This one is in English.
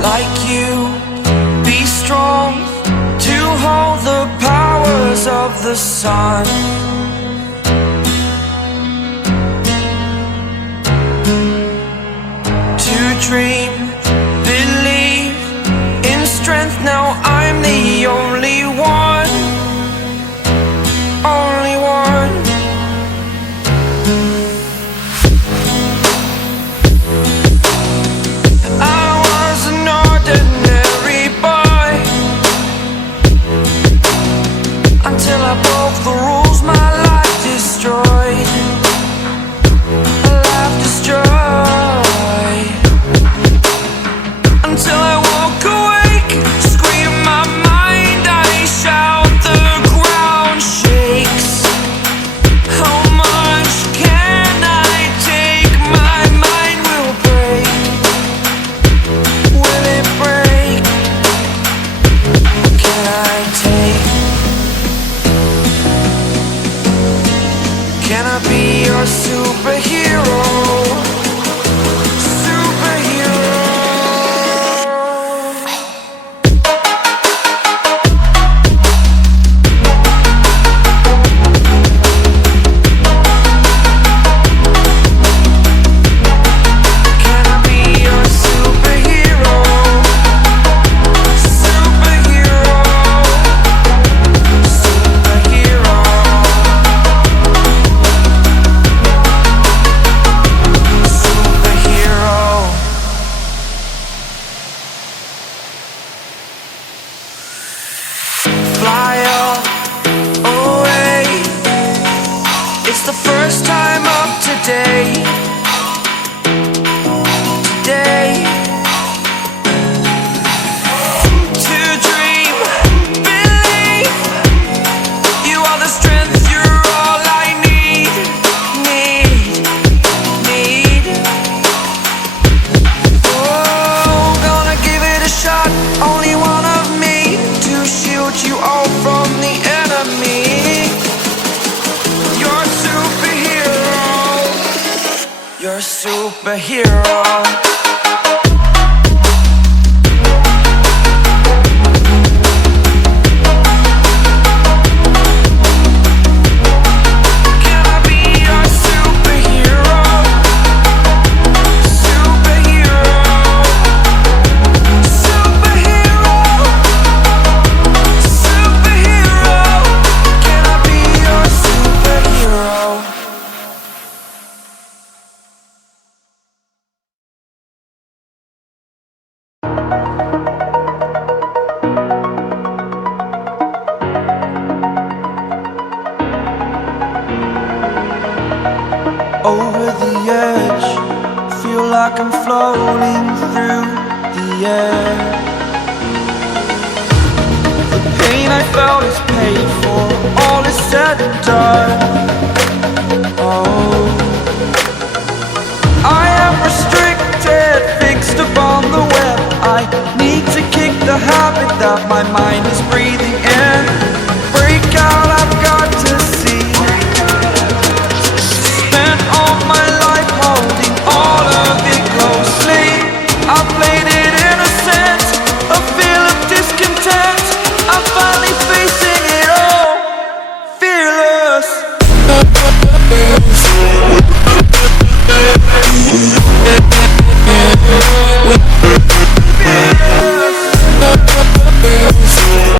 like you, be strong to hold the powers of the sun. To dream, believe in strength, now I'm the only one, only one. I was an ordinary boy until I broke the rules, my life destroyed, a life destroyed. Until I woke awake, scream my mind, I shout, the ground shakes. How much can I take? My mind will break. Will it break? Can I take? Can I be your superhero? today. Today. To dream, believe. You are the strength, you're all I need. Oh, gonna give it a shot. Only one of me to shield you all from the enemy. You're a superhero. You're a superhero. Over the edge, feel like I'm floating through the air. The pain I felt is paid for, all is said and done. Oh, I am restricted, fixed upon the web. I need to kick the habit that my mind is breathing.